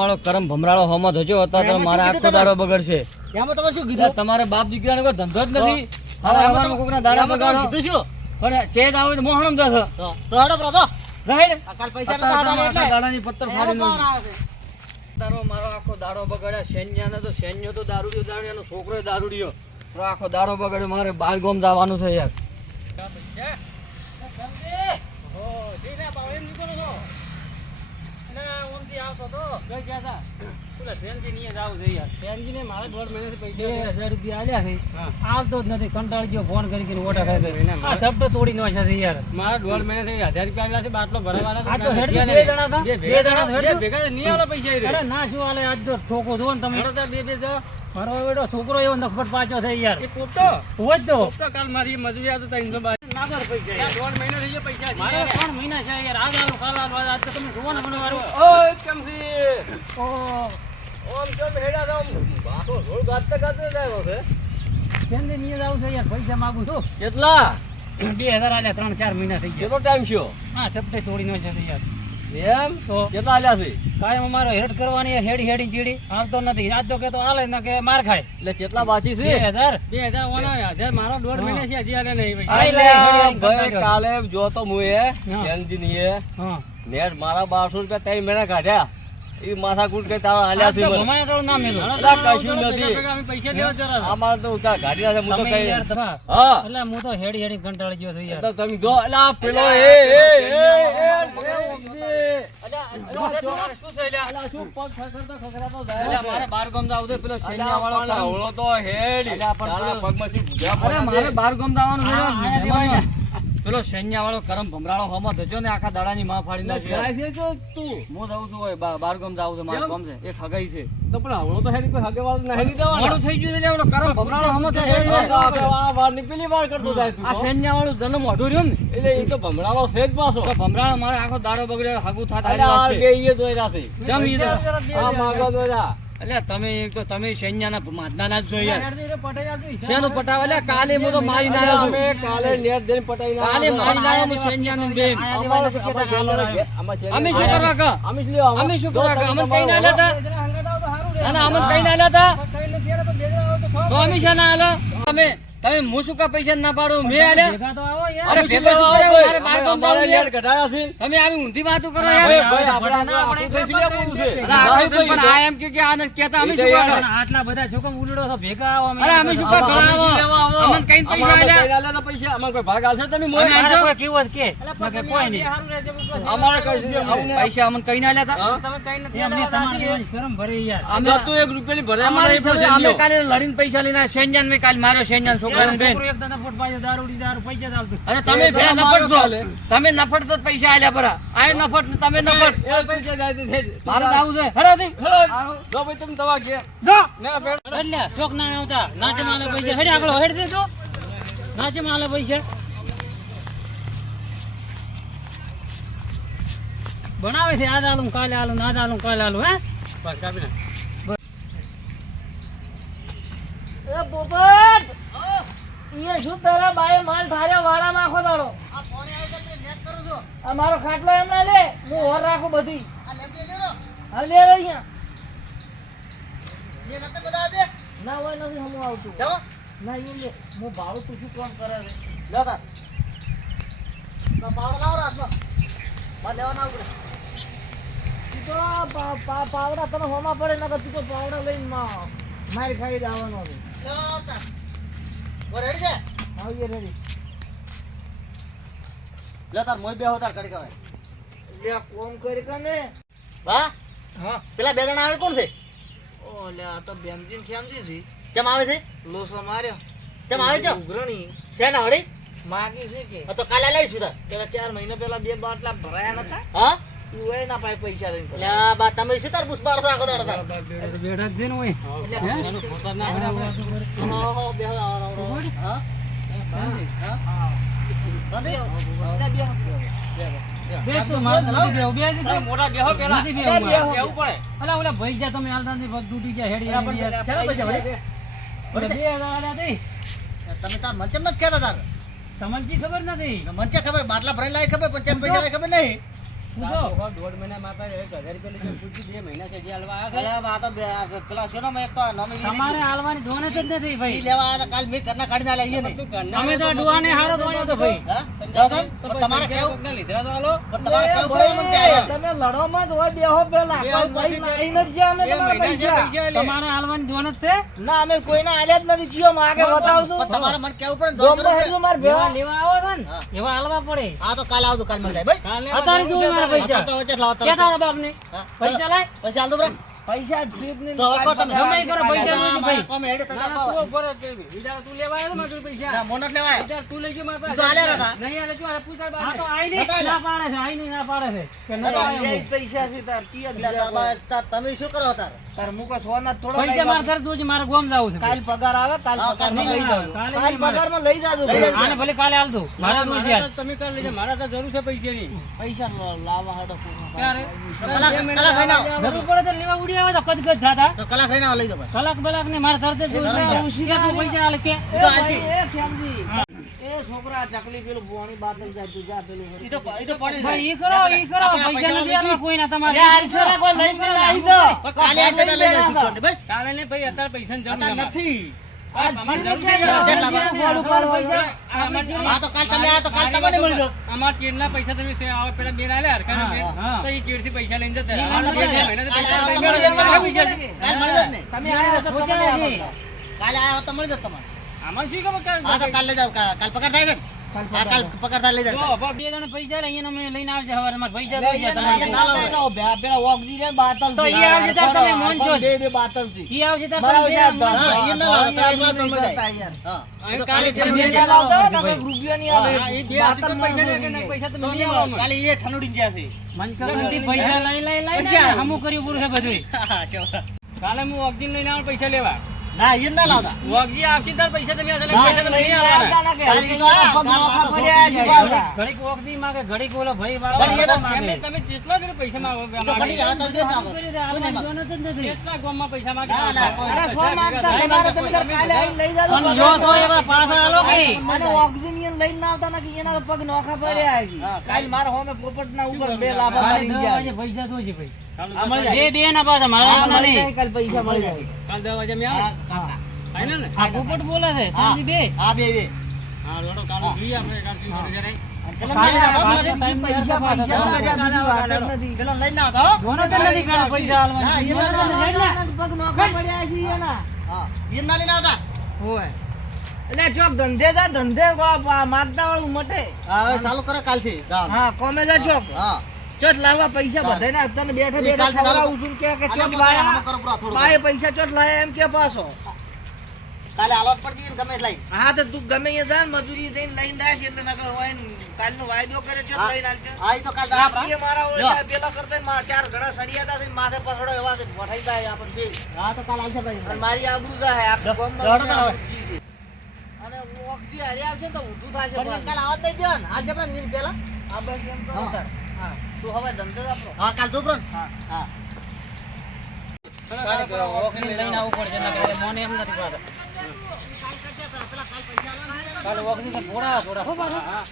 વાળો કરમ ભમરાળો હોમો થજો અત્યારે તો એમાં મારા આખો દાડો બગડશે. એમાં તમે શું કીધું? તમારે બાપ દીકરાનો કોઈ ધંધો જ નથી. હવે એમાં કોકના દાડા બગાડો. કીધું શું? પણ ચેત આવે તો મોહણમ જશે. તો તો બ્રધો રહે ને કાલ પૈસા તો આડા દાડાની પત્તર ફાડી પાર નાખી. આવે છે. તારો મારો આખો દાડો બગાડ્યા. સૈન્યને તો સૈન્ય તો દારૂડિયો દારૂડિયાનો છોકરો દારૂડિયો. તો આખો દાડો બગાડ્યો. મારે બાર ગોમ જવાનું છે યાર. આવતો જ નથી. કંટાળી ગયો ફોન કરી કરીને ઓટા ખાઈ આ શબ્દ તોડી નાખ્યા છે યાર. મારા દોઢ મહિના હજાર રૂપિયા આવેલા છે બાટલો ભરવાના આ તો હેડ બે જણા હતા? બે જણા ભેગા નહીં આલે પૈસા અરે ના શું આલે? આજ તો ઠોકો જો ને તમે. બે બે જો મારો બેટો છોકરો એવો નખપટ પાછો થઈ યાર. એ પોપટો? હોય જ તો. કાલ મારી મજૂરી આ તો ત્રણસો બાર નાગર પૈસા યાર. દોઢ મહિનો થઈ ગયો પૈસા મારે ત્રણ મહિના છે યાર. આજ આલું કાલ આલું આજ તો તમે જોવો ને મને મારું. ઓમ કેમ હેડા છો બાતો રોડ ગાતે ગાતે જાય છે. કેમ ને નિયત આવું છે યાર? પૈસા માંગુ છું. કેટલા? બે હજાર આલ્યા ત્રણ ચાર મહિના થઈ ગયા. કેટલો ટાઈમ થયો? હા સપ્તાહ તોડી નો છે યાર. એમ? તો કેટલા આલ્યા છે? કાયમ અમારો હેડ કરવાની હેડી હેડી ચીડી. આવતો નથી. આજ તો કે તો આલે ના કે માર ખાય. એટલે કેટલા બાકી છે? હજાર. બે હજાર ઓના હજાર મારો દોઢ મહિને છે હજી આલે નહીં હેડી ભાઈ કાલે જોતો તો મુએ હા. નીએ હા. નેટ મારા 1200 રૂપિયા ત્રણ મહિના કાઢ્યા. એ માથા કૂટ કઈ તારા હાલ્યા છે આજ તો મને. ભમાયા ટાળું ના મેલું. કશું નથી આ મારે તો તારા ગાડી સાથે હું તો કઈ હા એટલે હું તો હેડી હેડી કંટાળી ગયો છું યાર તમે જો અલા પેલો એ એ એ એ અલ્યા, શું છે તમારે? શું છે અલ્યા? અલા શું પગ ખખડતો ખખડાતો જાય અલ્યા, છે. મારે બાર ગમ જાવું છે, પેલો અલ્યા, સૈન્ય વાળો પણ કરમ. આવડો તો હેડ. અલ્યા, પણ તારા પેલો- પગમાં શું ભૂજા અરે પડ્યા મારે બાર ગામ જવાનું પેલો સૈન્ય વાળો કરમ ભમરાળો હોમો થજો ને આખા દાડાની માં ફાડી નાખી છે. તું હું જાઉં છું ઓય, બાર ગામ જાવું છું મારું કેમ? છે એ ખગાઈ છે. તો પણ આવડો તો હેરી કોઈ હગેવાળો નહીં લીધો મોડું થઈ ગયો છે એટલે કરમ ભમરાળો હોમો થજો આ વારની પેલી વાર કરતો જાય તું આ સૈન્ય વાળો જન્મ મોઢું રહ્યો ને. એટલે એ તો ભમરાળો છે જ પાછો. તો ભમરાળો મારે આખો દાડો બગડ્યો હગુ થાત આ હારી બે ઈએ જોઈ છે જમ ઈ આ માગો જોયા એટલે તમે તો તમે સૈન્યના માધના ના જ છો યાર. હેડ દે, પટાઈ આપી. શેનું પટાવે? કાલે હું તો મારી ના આવ્યો અમે કાલે નેટ જઈને પટાઈને કાલે મારી ના આવ્યો હું સૈન્યની બેન. અમે શું કરવા કા? અમે શું લેવા? અમે શું કરવા કા? અમને કઈ ના લેતા. ના ના અમને કઈ ના લેતા તો? અમે શા ના આલો તમે તમે હું શું કા પૈસા ના પાડું મેં આલ્યા ભેગા તો આવો યાર. અરે ભેગા? કોઈ? મારે બાર કામ અમે યાર ઘટાયા છે. તમે આવી ઊંધી વાતો કરો યાર ભાઈ, આપણે ના, આપણે તો શું બોલું છે? અરે આપણે તો પણ આ એમ કે કે આને કેતા અમે શું એ તો કરવા? પણ આટલા બધા શું કામ ઉલડો છો? ભેગા આવો અમે અરે અમે શું કા આવો? અમને કઈ પૈસા આલે આલે પૈસા? અમારે કોઈ ભાગ આલશે તમે મોય? અમે કોઈ કેવું કે કે કોઈ નહીં અમારે કઈ પૈસા અમને કઈ ના લેતા કઈ નથી તમારે તમારી શરમ ભરે યાર અમે તો 1 રૂપિયાની ભરે અમારી અમે કાલે લડીને પૈસા લઈને સેન્જન મેં કાલે માર્યો સેન્જન છોકરો તમે નફટ છો. તમે નફટ છો પૈસા આલ્યા પરા. આ નફટ ને તમે નફટ. એ પૈસા જાય તે થઈ. મારે આવું છે. હેડો તી. જો ભાઈ તમે દવા ઘેર. જો. ના, બેન. એટલે શોખ ના આવતા. નાચે માલે પૈસા. હેડ આગળ હેડ દે તો. નાચે માલે પૈસા. બનાવે છે આજ આલું કાલે આલું આજ આલું કાલે આલું હે? બસ, કાપી નાખ. એ પોપટ એ શું તારા બાએ માલ ઠાર્યો વાળામાં આખો દાડો? આ મારો ખાટલો એમ ના લે હું ઓર રાખું બધી. હા લે લે અહીંયા. ના હોય નથી હમું આવતું. ના એ લે. હું ભાડું તું શું કામ કરે છે? લે તાર. તો પાવડો લાવો રાતમાં મારે લેવા ના આવડે. ઈ તો પા- પા- પાવડા તને હોમાં પડે નકર તું તો પાવડા લઈને મારી ખાઈ જવાનો છે. આવીએ રેડી લે તાર મોય બેહો તાર કડી કવાય લે કોમ કરી કને વાહ હા. પેલા બે જણા આવે કોણ છે? ઓ લે આ તો બેમજીન ખેમજી છે. કેમ આવે છે? લોસો માર્યો. કેમ આવે છે? ઉઘરણી. શેના હળી માગી છે કે. તો કાલે લઈશું તાર. પેલા ચાર મહિના પેલા બે બાટલા ભરાયા નતા? હા? તું ના પાય પૈસા લઈને લે બા તમે શું તાર પુષ્પાર રાખો તાર તાર જ ને હોય એટલે એનું ઓહો બેહો આવો. તમે તાર મચમ નથી કહેતા તાર? તમને ખબર નથી. મંચે ખબર બાટલા ભરેલા ખબર ચેમ પૈસા ખબર નહીં. પૂછો. દોઢ મહિના માં આપ્યા એક હજાર રૂપિયા પૂછી બે મહિના છે જે હલવા તમારે હાલવાની ધોન જ નથી ભાઈ. લેવા કાલ મેં ઘરના કાઢીને ના. લઈએ. અમે તો ડુઆને હારો તો ભાઈ. તમારે કેવું? લીધા તો હાલો. તમારે કેવું પડે મને કે તમે લડોમાં જ હોય બેહો પેલા. કોઈ ભાઈ લાઈને જ અમે તમારા પૈસા. તમારે હાલવાની ધોન જ છે? ના અમે કોઈને આલ્યા જ નથી. જીઓ માગે બતાવશું તમારે મને કેવું પડે ને, જોર ગોમમાં કરવું હેડજો પડે. માર ભેળા. લેવા આવો છો ને? એવા હાલવા પડે. હા તો કાલ આવજો કાલ મળી જાય બસ. અત્યારે જોવું મારા પૈસા. તો વચ્ચે તારા. પૈસા લાય. દો બરા. પૈસા જ જીત ને તો કો તમે. ગમે કરો, પૈસા ના, જોઈએ મારે વિચાર તું લેવા આવ્યો જાઓ પૈસા? ના, મોનટ લેવા આયા. ઈ તો હાલ્યા હતા. હા તો આઈ બતાવી ના. પાડે છે આઈને ના પાડે છે કે નહીં આયો આવ્યો પૈસા છે તાર કી બીજા તમે શું કરો તાર? તાર મુકો સોના થોડો પૈસા મારે ઘર દૂધ મારે ગોમ જવું છે કાલ પગાર આવે કાલ પગારમાં લઈ જાવ જાજો કાલ નહીં પગારમાં લઈ જાજો. આને ભલે કાલે આલ દો. મારે દૂધ છે આજ. પૈસા ની પૈસા લાવા હાડો તો કલા કલા ભાઈ ના જરૂર પડે તો લેવા ઉડી આવે તો કદ થાતા તો કલાક રહીને લઈ જાઓ કલાક બલાક ને મારે તરત જ જોઈ ના, પૈસા. ઉછી કે? તો. એ ખેમજી એ છોકરા ચકલી પેલું બોણી લઈ જાય તું જા પેલું ઈ તો ઈ તો પડી જાય. ભાઈ ઈ કરો ઈ કરો. પૈસા નથી કોઈ ના તમારે. યાર છોરા કોઈ લઈ જ આવી તો કાલે આ લઈ જઈશું બસ. કાલે ને ભાઈ અત્યારે પૈસા જમ નથી. કાલ આવ્યો તો મળી જતા તમારે. આમાં શું કાલે જાવ કાલ પગાર થાય છે કાલ પગાર લઈ જાઓ. જો, બે જણા પૈસા લઈ અહીંયા અમે લઈને આવશે હવારે મારે પૈસા લઈ જોઈએ જઈને તમે ના લઈ જાઓ. બે- પેલા ઓગજી રે બાતલ તો ઈ આવશે તાર તમે મોન છો. બે બે બાતલ છે. ઈ આવશે તો તમે બે હા, ઈ ના લાવો, ધન તમે એકલા નહીં તો મજા કરતા યાર. હા કાલે કાલે તમે બે બે હજાર લાવતા હોય ને, ભાઈ. કંઈક રૂપિયો નહીં હા, આવે. બે બાતલ પૈસા માં નહીં, પૈસા તો તમે નહીં નહીં મળે. આલો કાલે એ ઠંડુડી ગયા છે મનકરથી પૈસા લઈ લઈ લઈ પછી ને આવું. હમું કર્યું પૂરું છે બધું કાલે હું ઓક્સિજન લઈને આવું પૈસા લેવા. ના એ ના લાવતા. ઓગજી આપશે તાર પૈસા તમે આ પૈસા તમે નહીં આવવાના. આવતા ના કે કાલે હલકી તો આ, પગ નોખા પડ્યા છે. ઘડીક ઓગદી માગે ઘડીક ઓલો ભાઈ ઘડીક એ તો વાળો એમને તમે જેટલા ઘરે પૈસા માંગો- ઘડી માંગે. આવે તો દે જ ના હમું કર્યું છે, હાલમાં જોવાનો જ નથી. કેટલા ગામમાં પૈસા માંગે? ના, ના, અરે સો માંગતા તમારે તમે કાલે આવીને લઈ જાજો પણ જો છો એવા પાછા આલો કે અને ઓક્સિજન લઈને ના આવતા નથી એના પગ નોખા પડ્યા છે. કાલ મારા હોમે પોપટ ના ઉપર બે લાભ ગયા પૈસા જોઈશે ભાઈ. આ બે બે ના પાછા મારા હા, નહીં. કાલ પૈસા મળી જાય. કાલ દવા વાગે હા, ફાઇનલ ને? આ પોપટ બોલે છે. બે. હા બે બે. હા, રોડો કાલે. આપણે ઘરે ધંધે માગતા વાળું મટે. હવે ચાલુ કરે કાલથી. હા કોમે જા ચોક હા. ચોટ લાવવા પૈસા બધાય ના તને બેઠા બેઠા ખવડાવું છું કે કે ચોટ લાયા. બાએ પૈસા ચોટ લાયા એમ કે પાછો કાલે આલોત પડતી ને ગમે લઈ હા તો તું ગમે એ જા મજૂરી જઈને લઈને દાશ એટલે નકર હોય ને કાલનો વાયદો કરે છે લઈને આવશે હા, તો કાલ બાકી મારા. ઓળખા પેલા કરતા ને મારા ચાર ઘણા સળિયાતા થઈને માથે પસડો એવા છે વઠાઈ જાય આપણ બે હા તો કાલ આવશે ભાઈ અને મારી આબરૂ જાય. આબરૂ જી છે. અને ઓક્સી હરી આવશે તો ઊંધું થાશે. કાલ આવત નહીં દ્યો ને. આજે પણ નીલ પેલા આ બસ એમ. હા તું હવે ધંધે જ આપણો હા કાલ જોપરો ને. હા. હા. કાલે ઓખરી લઈને આવવું પડશે નકર એ મોને એમ નથી પાછા કાલે ઓખરી તો થોડા થોડા